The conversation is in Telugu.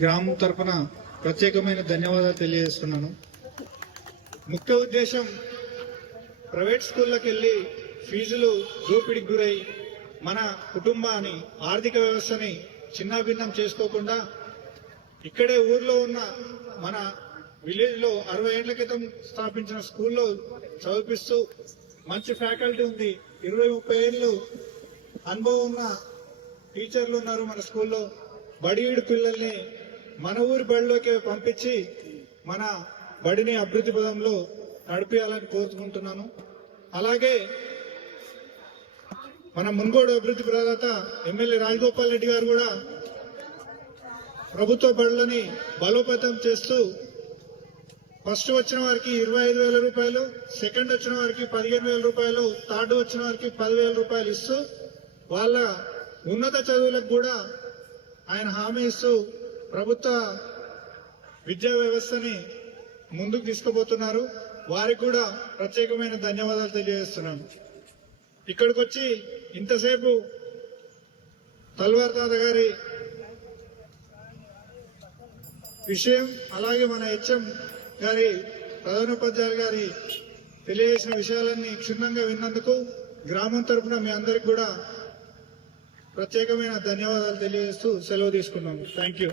గ్రామం తరపున ప్రత్యేకమైన ధన్యవాదాలు తెలియజేస్తున్నాను. ముఖ్య ఉద్దేశం ప్రైవేట్ స్కూళ్ళకి వెళ్ళి ఫీజులు దోపిడీకి గురై మన కుటుంబాన్ని ఆర్థిక వ్యవస్థని చిన్నాభిన్నం చేసుకోకుండా ఇక్కడే ఊర్లో ఉన్న మన విలేజ్ లో 60 ఏళ్ల క్రితం స్థాపించిన స్కూల్లో చదివిస్తూ మంచి ఫ్యాకల్టీ ఉంది, 20-30 ఏళ్ళు అనుభవం ఉన్న టీచర్లు ఉన్నారు మన స్కూల్లో. బడియుడు పిల్లల్ని మన ఊరి బడిలోకి పంపించి మన బడిని అభివృద్ధి పదంలో నడిపించాలని కోరుకుంటున్నాను. అలాగే మన మున్గోడు అభివృద్ధి ప్రదాత ఎమ్మెల్యే రాజగోపాల్ రెడ్డి గారు కూడా ప్రభుత్వ బడులని బలోపేతం చేస్తూ ఫస్ట్ వచ్చిన వారికి 25,000 రూపాయలు, సెకండ్ వచ్చిన వారికి 15,000 రూపాయలు, థర్డ్ వచ్చిన వారికి 10,000 రూపాయలు ఇస్తూ వాళ్ళ ఉన్నత చదువులకు కూడా ఆయన హామీ ఇస్తూ ప్రభుత్వ విద్యా వ్యవస్థని ముందుకు తీసుకుపోతున్నారు. వారికి కూడా ప్రత్యేకమైన ధన్యవాదాలు తెలియజేస్తున్నాను. ఇక్కడికి వచ్చి ఇంతసేపు తల్వార్ తాత గారి విషయం, అలాగే మన హెచ్ఎం గారి ప్రధానోపాధ్యాయులు గారి తెలియజేసిన విషయాలన్నీ క్షుణ్ణంగా విన్నందుకు గ్రామం తరఫున మీ అందరికి కూడా ప్రత్యేకమైన ధన్యవాదాలు తెలియజేస్తూ సెలవు తీసుకున్నాము. Thank you.